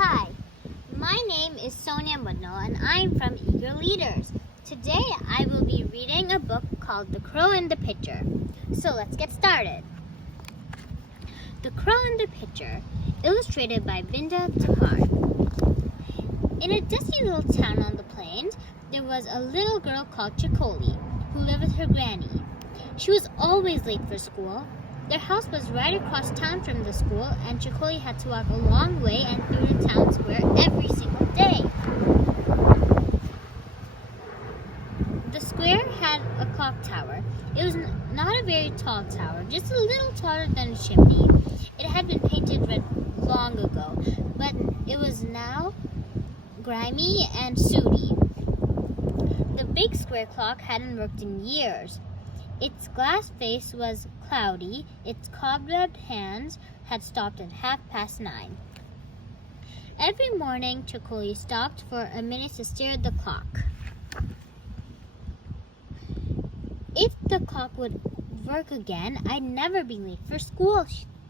Hi, my name is Sonia and I'm from Eager Leaders. Today I will be reading a book called The Crow and the Pitcher. So let's get started. The Crow and the Pitcher, illustrated by Vinda Takar. In a dusty little town on the plains, there was a little girl called Chicoli who lived with her granny. She was always late for school. Their house was right across town from the school, and Chicoli had to walk a long way and through the town square every single day. The square had a clock tower. It was not a very tall tower, just a little taller than a chimney. It had been painted red long ago, but it was now grimy and sooty. The big square clock hadn't worked in years. Its glass face was cloudy. Its cobwebbed hands had stopped at 9:30. Every morning, Chicoli stopped for a minute to stare at the clock. If the clock would work again, I'd never be late for school,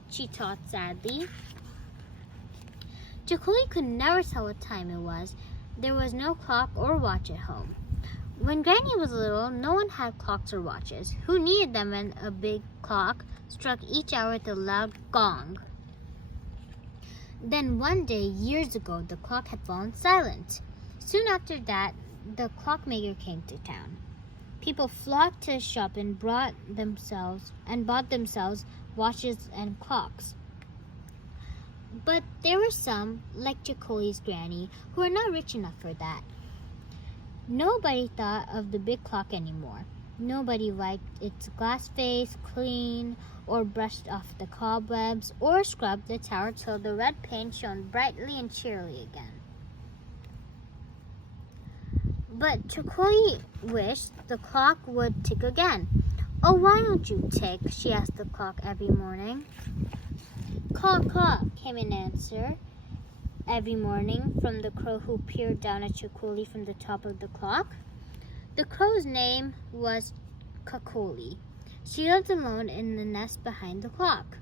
she thought sadly. Chicoli could never tell what time it was. There was no clock or watch at home. When Granny was little, no one had clocks or watches. Who needed them when a big clock struck each hour with a loud gong? Then one day, years ago, the clock had fallen silent. Soon after that, the clockmaker came to town. People flocked to his shop and bought themselves watches and clocks. But there were some, like Chicoli's granny, who were not rich enough for that. Nobody thought of the big clock anymore. Nobody liked its glass face clean, or brushed off the cobwebs, or scrubbed the tower till the red paint shone brightly and cheerily again. But Chicoli wished the clock would tick again. "Oh, why don't you tick?" she asked the clock every morning. "Caw, caw," came an answer every morning from the crow who peered down at Chicoli from the top of the clock. The crow's name was Chicoli. She lived alone in the nest behind the clock.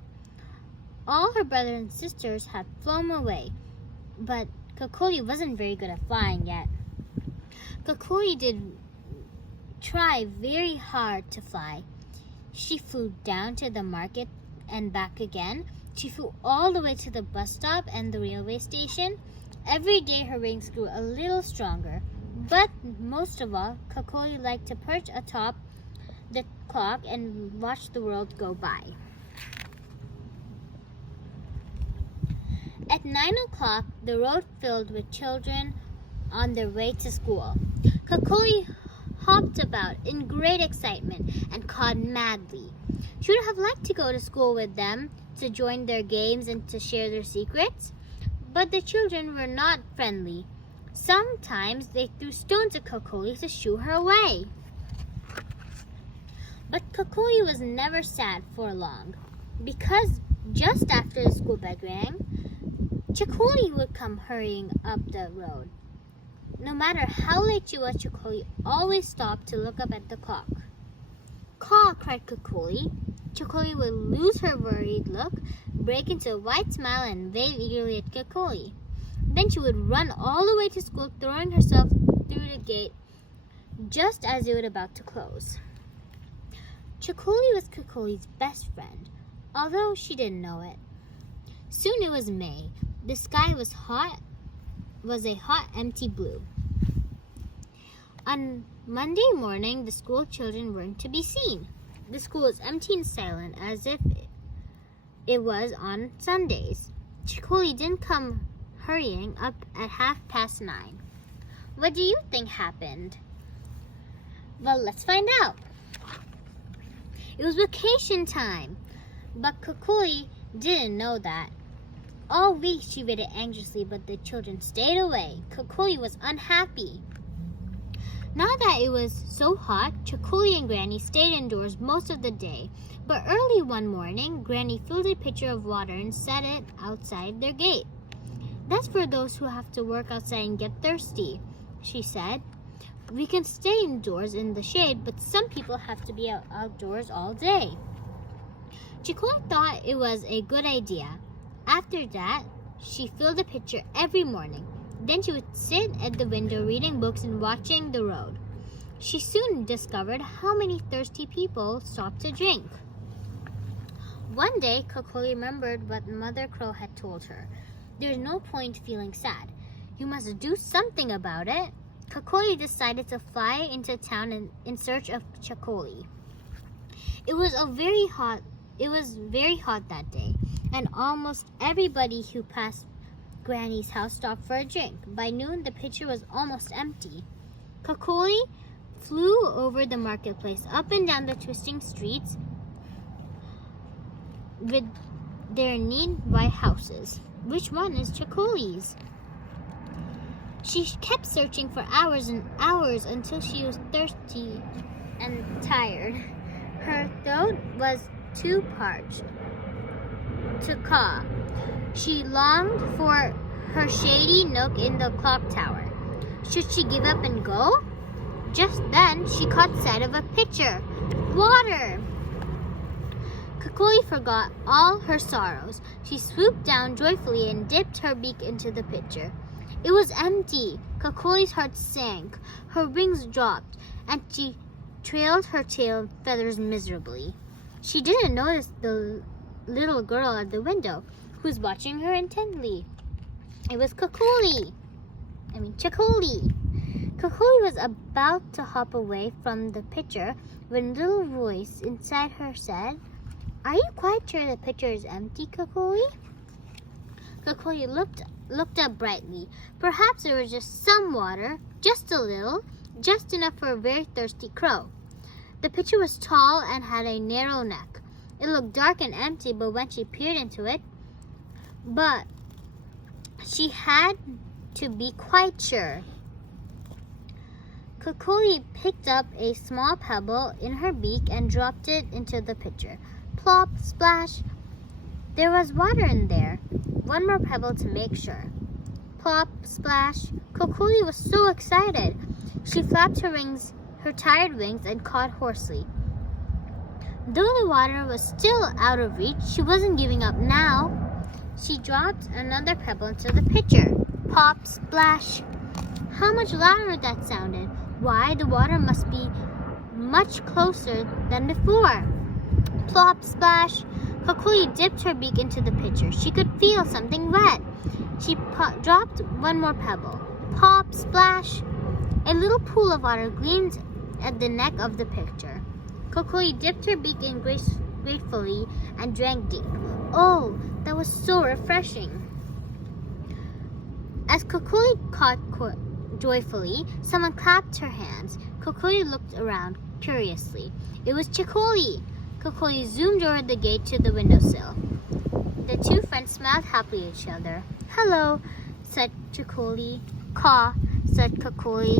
All her brothers and sisters had flown away, but Chicoli wasn't very good at flying yet. Chicoli did try very hard to fly. She flew down to the market and back again. She flew all the way to the bus stop and the railway station. Every day her wings grew a little stronger. But most of all, Chicoli liked to perch atop the clock and watch the world go by. At 9:00, the road filled with children on their way to school. Chicoli hopped about in great excitement and cawed madly. She would have liked to go to school with them, to join their games and to share their secrets, but the children were not friendly. Sometimes they threw stones at Chicoli to shoo her away. But Chicoli was never sad for long, because just after the school bell rang, Chicoli would come hurrying up the road. No matter how late she was, Chicoli always stopped to look up at the clock. "Caw," cried Chicoli. Chicoli would lose her worried look, break into a wide smile, and wave eagerly at Chicoli. Then she would run all the way to school, throwing herself through the gate just as it was about to close. Chicoli was Chicoli's best friend, although she didn't know it. Soon it was May. The sky was a hot, empty blue. On Monday morning, the school children weren't to be seen. The school was empty and silent, as if it was on Sundays. Chicoli didn't come hurrying up at 9:30. What do you think happened? Well, let's find out. It was vacation time, but Chicoli didn't know that. All week she waited anxiously, but the children stayed away. Chicoli was unhappy. Now that it was so hot, Chicoli and Granny stayed indoors most of the day. But early one morning, Granny filled a pitcher of water and set it outside their gate. "That's for those who have to work outside and get thirsty," she said. "We can stay indoors in the shade, but some people have to be outdoors all day." Chicoli thought it was a good idea. After that, She filled the pitcher every morning. Then she would sit at the window reading books and watching the road. She soon discovered how many thirsty people stopped to drink. One day, Kokoli remembered what Mother Crow had told her. There's no point feeling sad. You must do something about it. Kokoli decided to fly into town in search of Chakoli. It was very hot that day, and almost everybody who passed Granny's house stopped for a drink. By noon, the pitcher was almost empty. Kokoli flew over the marketplace, up and down the twisting streets with their neat-white houses. Which one is Chakoli's? She kept searching for hours and hours until she was thirsty and tired. Her throat was too parched to caw. She longed for her shady nook in the clock tower. Should she give up and go? Just then, she caught sight of a pitcher. Water! Kokoli forgot all her sorrows. She swooped down joyfully and dipped her beak into the pitcher. It was empty. Kokoli's heart sank. Her wings dropped, and she trailed her tail feathers miserably. She didn't notice the little girl at the window, who was watching her intently. It was Chakoli. Kokoli was about to hop away from the pitcher when a little voice inside her said, "Are you quite sure the pitcher is empty, Kokoli?" Kokoli looked up brightly. Perhaps there was just some water, just a little, just enough for a very thirsty crow. The pitcher was tall and had a narrow neck. It looked dark and empty, but when she peered into it, she had to be quite sure. Kokoli picked up a small pebble in her beak and dropped it into the pitcher. Plop, splash. There was water in there. One more pebble to make sure. Plop, splash. Kokoli was so excited. She flapped her tired wings, and cawed hoarsely. Though the water was still out of reach, she wasn't giving up now. She dropped another pebble into the pitcher. Pop, splash. How much louder that sounded. Why, the water must be much closer than before. Plop, splash. Kokoli dipped her beak into the pitcher. She could feel something wet. She dropped one more pebble. Pop, splash. A little pool of water gleamed at the neck of the pitcher. Kokoli dipped her beak in gratefully and drank deep. Oh, that was so refreshing. As Kokoli caught joyfully, someone clapped her hands. Kokoli looked around curiously. It was Chakoli. Kokoli zoomed over the gate to the windowsill. The two friends smiled happily at each other. "Hello," said Chakoli. "Caw," said Kokoli.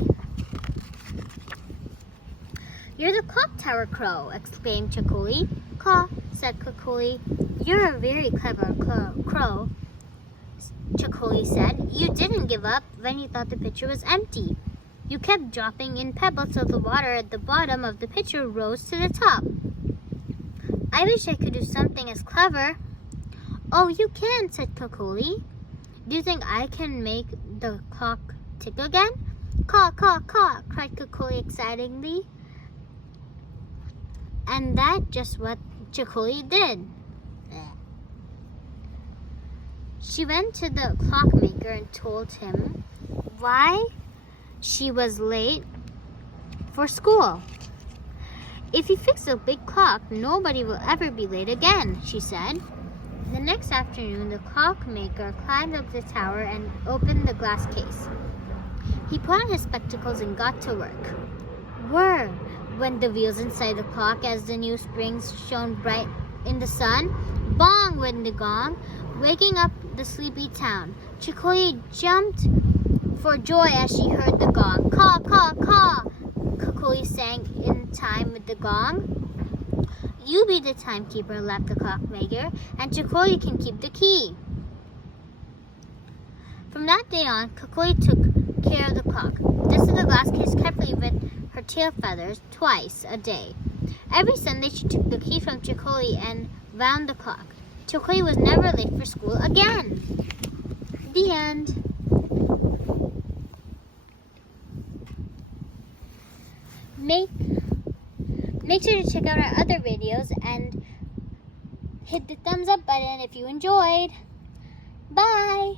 "You're the clock tower crow," exclaimed Chakoli. "Caw," said Kokoli. "You're a very clever crow," Chakoli said. "You didn't give up when you thought the pitcher was empty. You kept dropping in pebbles till the water at the bottom of the pitcher rose to the top." "I wish I could do something as clever." "Oh, you can," said Kokoli. "Do you think I can make the clock tick again?" "Caw, caw, caw," cried Kokoli excitedly. And that's just what Chakoli did. She went to the clockmaker and told him why she was late for school. "If you fix a big clock, nobody will ever be late again," she said. The next afternoon, the clockmaker climbed up the tower and opened the glass case. He put on his spectacles and got to work. Whir went the wheels inside the clock as the new springs shone bright in the sun. Bong went the gong, waking up the sleepy town. Chakoli jumped for joy as she heard the gong. "Caw, caw, caw," Kokoli sang in time with the gong. "You be the timekeeper," laughed the clockmaker, "and Chakoli can keep the key." From that day on, Kokoli took care of the clock, dusted the glass case carefully with her tail feathers twice a day. Every Sunday she took the key from Chakoli and wound the clock. Chokoi was never late for school again. The end. Make sure to check out our other videos and hit the thumbs up button if you enjoyed. Bye!